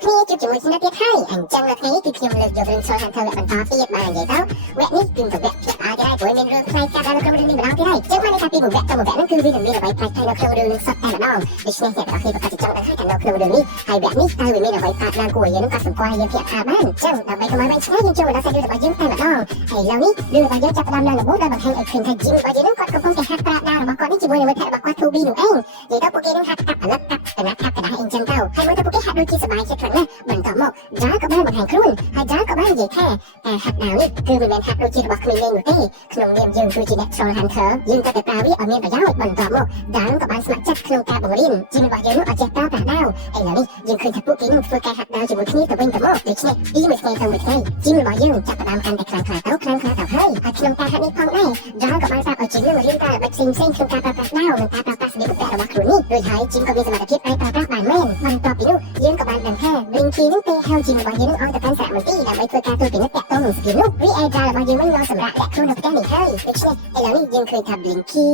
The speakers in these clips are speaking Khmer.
គ្នាជួបជាមួយគ្នាទៀតហើយអញ្ចឹងនៅថ្ងៃនេះគឺខ្ញុំលើកយករឿង Troll Hunter វគ្គបន្តទៀតបាទនិយាយទៅវគ្គនេះគឺទៅវគ្គភាគឲ្យដែរព្រោះមានរឿងផ្នែកកាត់នៅក្នុងរឿងនេះម្ដងទៀតហើយចឹងមកនេះថាពីមួយវគ្គទៅមួយវគ្គហ្នឹងគឺវានឹងមានអ្វីផ្នែកនៅក្នុងរឿងនេះសុទ្ធតែម្ដងដូច្នេះអ្នកទាំងអស់គ្នាប្រកាសចង់ដឹងហើយថានៅក្នុងរឿងនេះហើយវគ្គនេះតើវាមានអ្វីកើតឡើងគួរឲ្យយើងនឹងកត់សម្គាល់យើងភាគថាបានចឹងដើម្បីកុំឲ្យបានឆ្ងាយយើងចូលមកដល់សាច់រឿងរបស់យើងតែម្ដងហើយឥឡូវនេះរឿងរបស់យើងចាប់ផ្ដើមឡើងដំបូងដោយបង្ហាញឲ្យឃើញថា Jim របស់យើងនឹងគាត់កំពុងតែហាត់ប្រាដារបស់គាត់នេះជាមួយនឹងមិត្តភក្តិរបស់គាត់ Toby នោះឯងនិយាយទៅពួកគេនឹងហាត់កាប់ផលិតកាប់កណាត់កាប់កណ្ដាស់អីចឹងទៅហើយមើលទៅពួកគេហាត់ដូចជាសប្បាយចិត្តខ្លាំងណាស់បន្ទាប់មក Jar ក៏បានបង្ហាញខ្លួនហើយ Jar ក៏បាននិយាយថាហាត់ដាវនេះគឺមិនមែនហាត់ដូចជារបស់ក្មេងលេងនោះទេក្នុងនាមយើងគឺជាអ្នក Troll Hunter យើងក៏តែប្រើវាឲ្យមានប្រយោជន៍បន្ទាប់មក Jar ក៏បានស្ម័គ្រចិត្តក្នុងការបង្រៀន Jim របស់យើងនោះឲ្យចេះប្រើប្រាស់ដាវឥឡូវនេះយើងឃើញថាពួកគេនឹងធ្វើការហាត់ដាវជាមួយគ្នាទៅវិញទៅមកដូច្នេះពីមួយថ្ងៃទៅមួយថ្ងៃ Jim របស់យើងចាប់ផ្ដើមកាន់តែខ្លាំងក្លាទៅហើយក្នុងការហាត់នេះផងដែរ Jar ក៏បានប្រាប់ឲ្យ Jim នឹងរៀនការល្បិចផ្សេងៗក្នុងការប្រើប្រាស់ដាវនិងការប្រើប្រាស់សម្ភារបំពាក់របស់ខ្លួននេះដូចហើយ Jim ក៏មានសមត្ថភាពអាចប្រើប្រាស់បានមែនបន្ទាប់ពីនោះយើងក៏បានដឹងថា Blinky នឹងពេលហៅ Jim របស់យើងនឹងឲ្យទៅកាន់សារមន្ទីរដើម្បីធ្វើការត្រួតពិនិត្យតាក់ទងនឹងស្ពាននោះ Jar របស់យើងនឹងសម្រាប់លាក់ខ្លួននៅផ្ទះនេះហើយដូច្នេះឥឡូវនេះយើងឃើញថា Blinky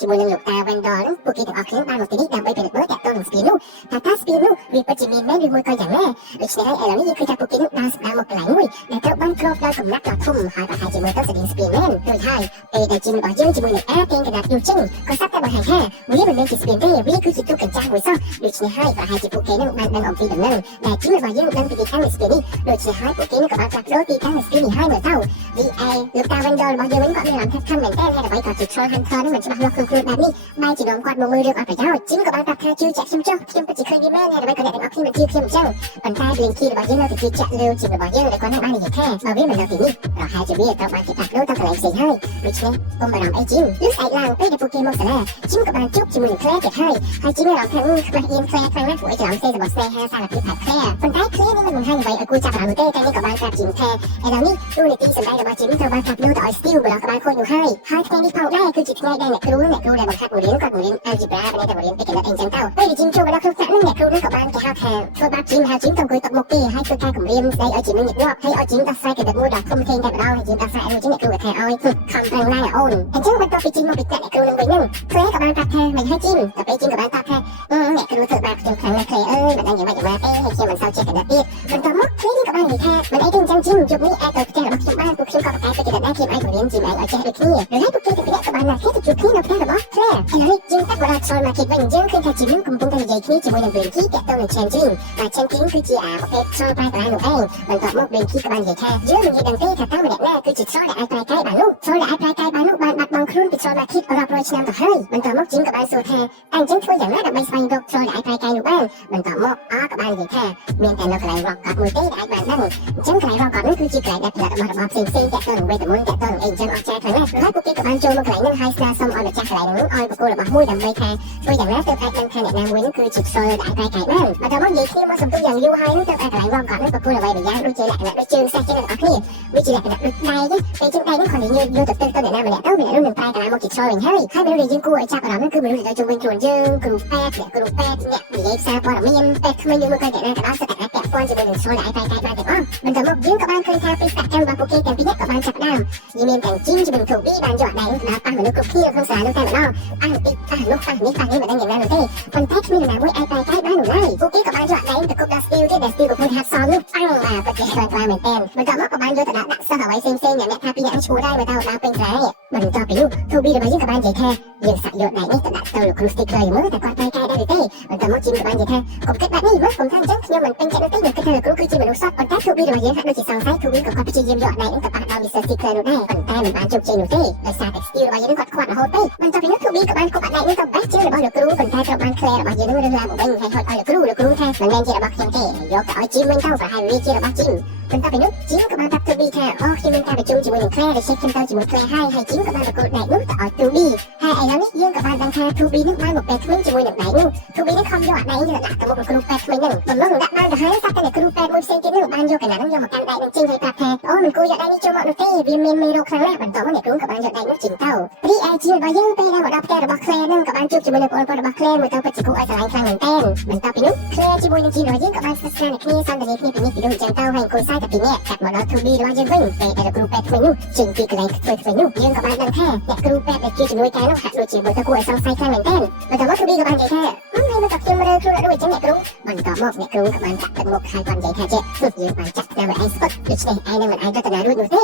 ជាមួយនឹងលោកតា Wendell នឹងពួកគេទាំងអស់គ្នាបានមកទីនេះដើម្បីពិនិត្យមើលតាក់ទងនឹងស្ពាននោះថាស្ពាននោះវាពិតជាមានមែនឬមួយក៏យ៉ាងណាដូច្នេះហើយឥឡូវនេះយើងឃើញថាពួកគេនឹងដើរស្ដារមកកន្លែងមួយដែលត្រូវបានគ្របដោយកំណាប់ដ៏ធំហើយប្រហែលជាមើលទៅស្តៀងស្ពានមែនដូចហើយពេលដែល Jim របស់យើងជាមួយនឹងទាញកណ្ដាប់យកចេញក៏ស្រាប់តែបង្ហាញថាវាមិនមែនជាស្ពានទេវាគឺជាទូកញ្ចាស់មួយសោះដូច្នេះហើយប្រហែលជាពួកគេនឹងបានដឹងអំពីដំណឹងដែល Jim របស់យើងដឹងពីទីតាំងនៃស្ពាននេះដូច្នេះហើយពួកគេនឹងក៏បានផ្លាស់ប្ដូរទីតាំងនៃស្ពាននេះហើយមើលទៅវាលោកតា Wendell របស់យើងវិញក៏មានអារម្មណ៍ថាខំមែនតើហើយដើម្បីក៏ជា Troll Hunter នឹងមិនច្បាស់លាស់ក្នុងខ្លួនបែបនេះបែរជានាំគាត់មកមើលរឿងអត់ប្រយោជន៍ Jim ក៏បានប្រាប់ថាជឿជាក់ខ្ញុំចុះខ្ញុំពិតជាឃើញវាមែនហើយដើម្បីក៏អ្នកទាំងអស់គ្នាមិនជឿខ្ញុំអញ្ចឹងប៉ុន្តែ Blinky របស់យើងនៅតែជឿជាក់លើ Jim របស់យើងដែលគាត់នឹងបាននិយាយថាបើវាមិននៅទីនេះប្រហែលជាវាត្រូវបានគេផ្លាស់ប្ដូរទៅកន្លែងផ្សេងហើយដូច្នេះកុំបារម្ភអី Jim លឺស្អែកឡើងពេលដែលពួកគេមកសាលា Jim ក៏បានជួបជាមួយនឹង Claire ទៀតហើយ Jim មានអារម្មណ៍ថាខ្មាស់អៀន Claire ខ្លាំងណាស់ព្រោះច្រឡំសេរបស់ស្នេហាសារភាពផា Claire ប៉ុន្តែ Claire នឹងមិនបង្ហាញអ្វីឲ្យគួរចាប់អារម្មណ៍ទេតែនេះក៏បានប្រាប់ Jim ថាឥឡូវនេះទូនីតិសម្ដែងរបស់ Jim ត្រូវបានផ្លាស់ប្ដូរទៅឲ្យ Steel ម្ដងក៏បានខូចនោះហើយថ្ងៃនេះផងដែរគឺជាថ្ងៃដែលអ្នកគ្រូដែលបង្ហាត់បង្រៀនគាត់បង្រៀន Algebra បានតែបង្រៀនពីកណិតអីចឹងទៅពេលដែល Jim ចូលមកដល់ក្នុងថ្នាក់នោះអ្នកគ្រូនោះក៏បានគេហៅថាធ្វើបាប Jim ហើយ Jim ទៅអង្គុយតុមុខគេហើយធ្វើការគម្រាមស្ដីឲ្យ Jim ញឹកញាប់ហើយឲ្យ Jim ដោះស្រាយកណិតមួយដល់ធំធេងតែម្ដងហើយ Jim ដោះស្រាយឲ្យអ្នកគ្រូក៏ថាឲ្យខំប្រឹងឡើងអូនអញ្ចឹងបន្ទាប់ពី Jim មកពីថ្នាក់អ្នកគ្រូនឹងវិញហ្នឹង Claire ក៏បានប្រាប់ថាមិនហើយ Jim តែពេល Jim ក៏បានប្រាប់ថាអ្នកគ្រូធ្វើបាបខ្ញុំខ្លាំងណាស់ Claire អើយមិនដឹងយ៉ាងម៉េចទេហើយខ្ញុំមិនសូវចេះកណិតទៀតបន្ទាប់មក Claire ក៏បាននិយាយថាមិនអីទេអញ្ចឹង Jim ជប់នេះអាចទៅផ្ទះរបស់ខ្ញុំបានពួកខ្ញុំក៏ប្រកែកទៅកណិតដែរខ្ញុំអាចបង្រៀន Jim ឯងឲ្យចេះដូចគ្នាហើយពួកគេទាំងពីរក៏បានមកគេទៅជួបគ្នានៅផ្ទះរបស់ Claire ឥឡូវនេះ Jim កាត់មកដល់ Troll Market វិញយើងឃើញថា Jim នឹងកំពុងតែនិយាយគ្នាជាមួយនឹង Blinky តាក់ទងនឹង Changing ហើយ Changing គឺជាប្រភេទ Troll ប្រែក្លាយនោះឯងបន្ទាប់មក Blinky ក៏បាននិយាយថាយើងមិននិយាយដឹងទេថាតើម្នាក់ណាគឺជា Troll ដែលអាចប្រែក្លាយបាននោះ Troll ដែលអាចប្រែក្លាយបាននោះបានបាត់បង់ខ្លួនពី Troll Market រាប់រយឆ្នាំទៅហើយបន្ទាប់មក Jim ក៏បានសួរថាអញ្ចឹងធ្វើយ៉ាងណាដើម្បីស្វែងរក Troll ដែលអាចប្រែក្លាយនោះបានបន្ទាប់មកក៏បាននិយាយថាមានតែនៅកន្លែង Rock God មួយទេដែលអាចបានដឹងអញ្ចឹងកន្លែង Rock God នោះគឺជាកន្លែងដែលផលិតរបស់ផ្សេងៗតាក់ទងនឹងវេទមន្តតាក់ទងនឹងអីអញ្ចឹងអស្ចារ្យខ្លាំងណាស់ហើយពួកគេក៏បានចូលមកកន្លែងនោះហើយស្នើសុំឲ្យម្ចាស់កន្លែងនោះឲ្យបកគោរបស់មួយដើម្បីថាធ្វើយ៉ាងណាទើបអាចដឹងថាអ្នកណាមួយនោះគឺជា Troll ដែលអាចប្រែក្លាយបានបន្ទាប់មកនិយាយគ្នាមកសំទុះយ៉ាងយូរហើយនោះទើបអាចកន្លែង Rock God នោះបកគោអ្វីមួយយ៉ាងដូចជាលក្ខណៈដូចជើងសេះចឹងអ្នកនរគ្នាវាជាលក្ខណៈដូចដៃទេពេលចឹងដៃនេះគាត់និយាយយកទៅទឹកទៅអ្នកណាម្នាក់ទៅអ្នកនោះនឹងប្រែក្លាយមកជា Troll វិញហើយមនុស្សដែលយើងគួរឲ្យចាប់អារម្មណ៍នោះគឺមនុស្សដែលជុំវិញខ្លួនយើងគ្រូពេទ្យអ្នកនិយាយសារព័ត៌មានពេទ្យក្មេងយើងមើលឃើញអ្នកណាក៏ដោយសិតតែអាចពាក់ព័ន្ធជាមួយនឹង Troll ដែលអាចប្រែក្លាយបានទាំងអស់បន្ទាប់មកយើងក៏បានឃើញថាពីសកម្មរបស់ពួកគេទាំងពីរនាក់ក៏បានចាប់ដើមយើងមានទាំង Jim ជាមួយនឹង Toby បានយកដៃទៅដល់ប៉ះមនុស្សគ្រប់គ្នាក្នុងសាលានោះតែម្ដងប៉ះនេះប៉ះនោះប៉ះនេះប៉ះនេះមិនដឹងយ៉ាងណានោះទេប៉ុន្តែគ្មាននរណាមួយអាចប្រែក្លាយបាននោះឡើយពួកគេក៏បានយកដៃទៅគប់ដល់ Steel ទេដែល Steel កំពុងហាត់សមនោះប៉ាំងពិតជាខ្លាំងក្លាមែនទែនបន្ទាប់មកក៏បានយកទៅដាក់សិស្សអ្វីផ្សេងៗអ្នកថាពីរនាក់ឈ្មោះដែរមកទៅដល់ពេញក្រែបន្ទាប់ពីនោះ Toby របស់យើងក៏បាននិយាយថាយើងសាក់យកដៃនេះទៅដាក់ទៅលោកគ្រូ Sticker មើលតែគាត់ប្រែក្លាយដែរទេបន្ទាប់មក Jim ក៏បាននិយាយថាកុំគិតបែបនេះមើលកុំថាអញ្ចឹងខ្ញុំមិនពេញចិត្តនោះទេខ្ញុំគិតថាលោកគ្រូគឺជាមនុស្សសត្វប៉ុន្តែ Toby របស់យើងហាក់ដូចជាសង្ស័យ Toby ក៏គាត់ព្យាយាមយកដៃនេះទៅប៉ះដល់ Mr. Sticker នោះដែរប៉ុន្តែមិនបានជោគជ័យនោះទេដោយសារតែ Steel របស់យើងគាត់ខ្វាត់រហូតពេកបន្ទាប់ពីនោះ Toby ក៏បានគប់ដៃនេះទៅបេះជើងរបស់លោកគ្រូប៉ុន្តែត្រូវបាន Claire របស់យើងនឹងរើសឡើងមកវិញហើយហត់ឲ្យលោកគ្រូថាមិនមែនជារបស់ខ្ញុំទេយកទៅឲ្យ Jim វិញទៅប្រហែលវាជារបស់ Jimបន្ទាប់ពីនោះ Jim ក៏បានប្រាប់ Toby ថាខ្ញុំមានការប្រជុំជាមួយនឹង Claire ដែលចេះខ្ញុំទៅជាមួយ Claire ហើយ Jim ក៏បានប្រកួតដៃនោះទៅឲ្យ Toby ហើយឥឡូវនេះយើងក៏បានដឹងថា Toby នឹងបានមកពេទ្យក្មេងជាមួយនឹងដៃនោះ Toby នឹងខំយកដៃនេះទៅដាក់ទៅមុខលោកគ្រូពេទ្យក្មេងនឹងបំណងដាក់បានទៅហើយសត្វតែអ្នកគ្រូពេទ្យមួយផ្សេងទៀតនឹងបានយកកណ្ដាលនោះយកមកកាន់ដៃនឹងចេញហើយប្រាប់ថាមិនគួរយកដៃនេះចូលមកនោះទេវាមានមេរោគខ្លាំងណាស់បន្ទាប់មកអ្នកគ្រូក៏បានយកដៃនោះចេញទៅរីឯ Jim របស់យើងពេលដែលមកដល់ផ្ទះរបស់ Claire នឹងក៏បានជួបជាមួយនឹងបងប្អូនរបស់ Claire មួយទៅពិតជាគួរឲ្យស្រឡាញ់ខ្លាំងមែនទែនបន្ទាប់ពីនោះ Claire ជាមួយនឹង Jim របស់យើងក៏បានស្និទ្ធស្នាលគ្នាសន្ទនាគ្នាពីនេះពីនោះអញ្ចឹងទៅហើយគូសាយតែពីរនាក់កាត់មកដល់ Toby របស់យើងវិញពេលដែលលោកគ្រូពេទ្យក្មេងនោះចេញពីកន្លែងធ្វើនោះយើងក៏បានដឹងថាអ្នកគ្រូពេទ្យដែលជាជំនួយការនោះហាក់ដូចជាមើលទៅគួរឲ្យសង្ស័យខ្លាំងមែនទែនបន្ទាប់មក Toby ក៏បាននិយាយថា ហើយមកខ្ញុំរើខ្លួនអត់រួចចឹងអ្នកគ្រូបន្តមកអ្នកគ្រូក៏បានចាក់ទឹកមុខហើយគាត់និយាយថាចេះយើងបានចាក់តាមឯងស្ពឹកដូច្នេះឯងនឹងមិនអាចរត់ទៅណារួចនោះទេ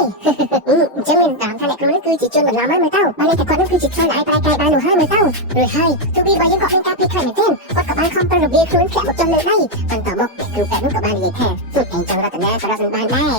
អញ្ចឹងមានតាមថាអ្នកគ្រូនេះគឺជាជនបន្លំហើយមើលទៅបានតែគាត់នឹងគឺជាខ្លាំងឯងប្រែកែបាននោះហើយមើលទៅរួចហើយទូប៊ីរបស់យើងក៏មានការពីខ្លាំងមែនទេគាត់ក៏បានខំប្រឹងរបៀខ្លួនធ្លាក់មកចុះលើដៃបន្តមកអ្នកគ្រូបែបនោះក៏បាននិយាយថាឯងចង់រត់ទៅណាក៏រត់ទៅបានដែរ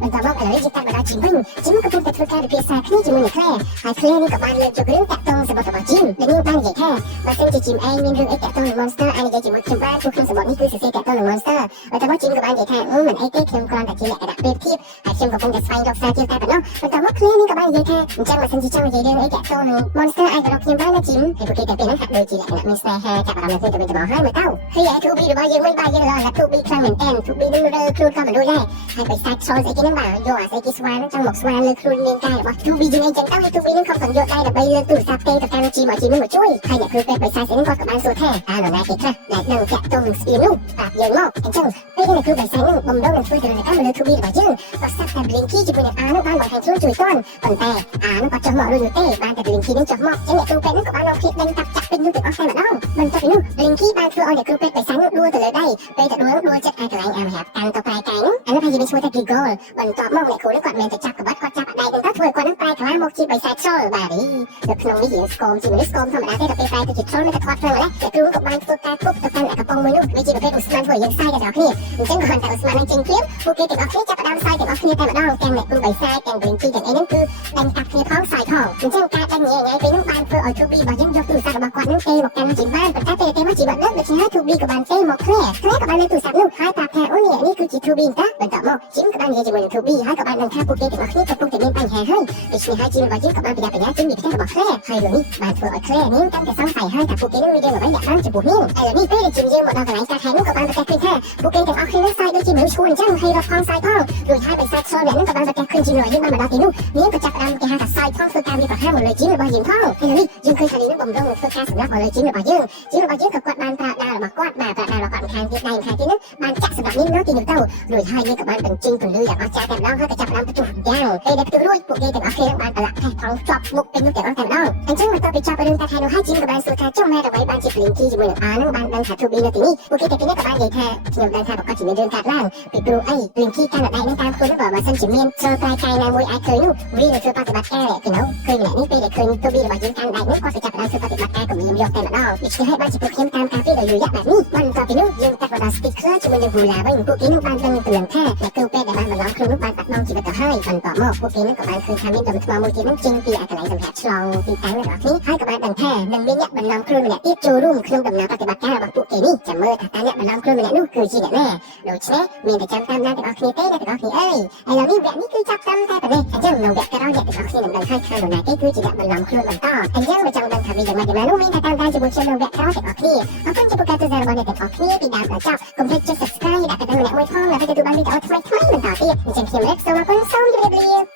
បន្តមកឥឡូវយើងកាត់មកដល់ជីវិញជីកំពុងតែធ្វើការពិភាក្សាគ្នាជាមួយនឹងហើយឃ្លែនេះក៏បានលើកយករឿងតាក់ទងសម្បត្តិរបស់ជីមដែលនាងបាននិយាយថាបើសិនជាជីមឯងមានរឿងអីតាក់ទងនឹង Monster អាចនិយាយជាមួយខ្ញុំបានព្រោះក្នុងសម្បត្តិនេះគឺសរសេរតាក់ទងនឹង Monster ហើយតែមកជីមក៏បាននិយាយថាមិនអីទេខ្ញុំគ្រាន់តែជាលក្ខណៈប្រៀបធៀបហើយខ្ញុំកំពុងតែស្វែងរកសារជាតែប៉ុណ្ណោះបន្តមកឃ្លែនេះក៏បាននិយាយថាអញ្ចឹងបើសិនជាចង់និយាយរឿងអីតាក់ទងនឹង Monster អាចទៅរកខ្ញុំបានណាជីមហើយពួកគេតែពេលហ្នឹងហាក់ដូចជាលក្ខណៈមានស្នេហាចាប់អារម្មណ៍ទៅវិញទៅមកហើយមើលទៅហើយឯ 2B របស់យើងវិញបាទយើងឡើយ 2B ខ្លាំងមែនតើ 2B នឹងរើខ្លួនក៏មិនរួចដែរហើយបិសាចខ្សោយស្អីគេហ្នឹងបាទយកអាស្អីគេស្វាហ្នឹងចង់មកស្វាលើខ្លួននាងកាយរបស់ 2B យើងអីចឹងទៅហើយ 2B នឹងខំសង្យកដៃដើម្បីលើទូរស័ព្ទទេទៅកាន់ជីមកជីនឹងមកជួយហើយអ្នកគ្រូពេទ្យបិសាចស្អីហ្នឹងគាត់ក៏បានសួរថាតើនរណាគេខ្លះដែលនឹងតាក់ទងនឹងស្ពាននោះបាទយើងមកអញ្ចឹងពេលនេះអ្នកគ្រូបិសាចហ្នឹងបំដងនឹងធ្វើទរណកម្មលើ 2B របស់យើងគាត់សាប់តែ Blinky ជាមួយនឹងអានោះបានបង្ហាញខ្លួនជួយទាន់ប៉ុន្តែអានោះគាត់ចុះមករួចនោះទេបានតែ Blinky នឹងចុះមកអញ្ចឹងអ្នកគ្រូពេទ្យហ្នឹងក៏បាននាំភាពដេញតាប់ចាក់ពេញនោះទាំងអស់តែម្ដងបន្ទាប់ពីនោះ Blinky បានធ្វើឲ្យអ្នកគ្រូពេទ្យបិសាចនោះដួលទៅលើដៃពេលតែដួលចិត្តឲ្យកន្លែងអាមហាកាន់ទៅប្រែកាយនោះអានោះថាយើងឈ្មោះថា Giggle បន្ទាប់មកអ្នកគ្រូនេះគាត់មានតែចាប់ក្បត់គាត់ចាប់ដៃទៅធ្វើឲ្យគាត់នឹងប្រែក្លាមកជាបិសាចខ្សោយបាទនៅក្នុងនេះយើងស្គមជាមនុស្សស្គមធម្មតាទេតែពេលប្រែទៅជាខ្សោយមានតែថតធ្វើម្លេះអ្នកគ្រូក៏បានធ្វើការគប់ទៅកាន់កំប៉ុងមួយនោះវាជាប្រភេទឧស្ម័នធ្វើឲ្យយើងសាយទាំងអស់គ្នាអញ្ចឹងគ្រាន់តែឧស្ម័ននឹងចេញព្រាមពួកគេទាំងអស់គ្នាចាប់ផ្ដើមសាយទាំងអស់គ្នាតែម្ដងទាំងអ្នកគ្រូបិសាចទាំង Blinky ទាំងអីហ្នឹងគឺដេញកាត់គ្នាផងសាយផងអញ្ចឹងការដេញញ៉ៃញ៉ៃពេលនោះបានធ្វើឲ្យ 2B របស់យើងយកទូរស័ព្ទរបស់គាត់នឹងទេមកកាន់ជីបានប៉ុន្តែពេលទេមកជីបាត់លើកដូច្នេះហើយ 2B ក៏បានទេមកគ្នាក៏បានលើទូរស័ព្ទនោះហើយប្រាប់ថាអូនេះគឺជា 2B តាបន្តមកជីមក៏បាននិយាយជាមួយនឹង 2B ហើយក៏បានដឹងថាពួកគេទាំងអស់គ្នាកំពុងតែមានបញ្ហាហើយដូច្នេះហើយជីមរបស់យើងក៏បានប្រញាប់ចេញពីផ្ទះរបស់ Claire ហើយរឿងនេះបានធ្វើឲ្យ Claire នាងកាន់តែសង្ស័យហើយថាពួកគេនឹងមានរឿងអ្វីដាក់បានចំពោះនាងឥឡូវនេះពេលជីមយើងមកដល់កន្លែងកាត់ហែនោះក៏បានប្រកាសឃើញថាពួកគេទាំងអស់គ្នាសាយដូចជាមនុស្សឈួនអញ្ចឹងហើយរត់ផងសាយផងរួចហើយបិសាចខ្សោយអ្នកនោះក៏បានប្រកាសឃើញជីមរបស់យើងបានមកដល់ទីនោះនាងក៏ចាប់ផ្ដើមគេហៅថាសាយផងធ្វើការវាប្រហារមកលើជីមរបស់យើងផងឥឡូវនេះយើងឃើញថានាងបំរុងនឹងធ្វើការសម្រាប់មកលើជីមរបស់យើងក៏គាត់បានប្រើដាវរបស់គាត់បាទប្រើដាវរបស់គាត់ម្ខាងទៀតដៃម្ខាងទៀតនោះបានចាក់សម្រាប់នាងនៅទីនោះទៅរួចហើយនាងក៏បានបញ្ចេញពន្លឺយ៉ាងអស្ចារ្យតែម្ដងហើយក៏ចាប់ផ្ដើមផ្ទុះយ៉ាងពេលដែលផ្ទុះរួចពួកគេទាំងអស់គ្នាបានប្រឡាក់ថេះថងជាប់មុខពេញនោះទាំងអស់តែម្ដងអញ្ចឹងបន្ទាប់ពីចាប់រឿងកាត់ហែនោះហើយជីមក៏បានសួរថាចុះម៉ែអ្វីបានជា Blinky ជាមួយនឹងអានឹងបានដឹងថា 2B នៅទីនេះពួកគេទាំងពីរក៏បាននិយាយថាខ្ញុំដឹងថាប្រកាសជាមានរឿងកាត់ឡើងពីព្រោះអី Blinky កាន់តែដៃនឹងតាមខ្លួននោះបើមិនសិនជាមានស្រែកាយណាមួយអាចឃើញនោះវានឹងធ្វើបប្រតិបត្តិការគេនោះឃើញម្នាក់នេះពេលដែលឃើញ 2B របស់យើងកាន់ដៃនោះគាត់ក៏ចាប់ផ្ដើមធ្វើបប្រតិបត្តិការគំរាមយកតែម្ដងដូច្នេះហើយបានជាពួកខ្ញុំតាមការពីដោយយូរយ៉ាប់បែបនេះបន្ទាប់ពីនោះយើងកាត់មកដល់ Stickler ជាមួយនឹង Hula វិញពួកគេនោះបានដឹងព្រលឹងថាអ្នកគ្រូពេទ្យដែលបានបន្លំខ្លួននោះបានបាត់បង់ជីវិតទៅហើយបន្ទាប់មកពួកគេនោះក៏បានឃើញថាមានដុំថ្មមួយទៀតនោះចេញពីកន្លែងសម្រាប់ឆ្លងទីតាំងរបស់គ្នាហើយក៏បានដឹងថានឹងមានអ្នកបន្លំខ្លួនម្នាក់ទៀតចូលរួមក្នុងដំណើរបប្រតិបត្តិការរបស់ពួកគេនេះចាំមើលថាតើអ្នកបន្លំខ្លួនម្នាក់នោះគឺជាអ្នកណាដូច្នេះមានតែចាំតាមដានទាំងអស់គ្នាទេអ្នកទាំងអស់គ្នាអើយឥឡូវនេះវគ្គនេះគឺចាប់តាំងតែប៉ុណ្ណេះអញ្ចឹងនៅវគ្គក្រោយអ្នកទាំងអស់គ្នានឹងដឹងហើយថានរណាគេគឺជាអ្នកបន្លំខ្លួនបន្តអញ្ចឹងបើចង់ដឹងថាវាយ៉ាងម៉េចនោះមានតែតាមដានជាមួយខ្ញុំនៅវគ្គក្រោយទាំងអស់គ្នាអរគុណចំពោះការទស្សនារបស់អ្នកទាំងអស់គ្នាពីដើមដល់ចប់កុំភ្លេចចុច Subscribe ដាក់កណ្ដឹងម្នាក់មួយផងដើម្បីទទួលបានវីដេអូថ្មីៗបន្តទៀតអញ្ចឹងខ្ញុំរកសូមអរគុណសូមជម្រាបលា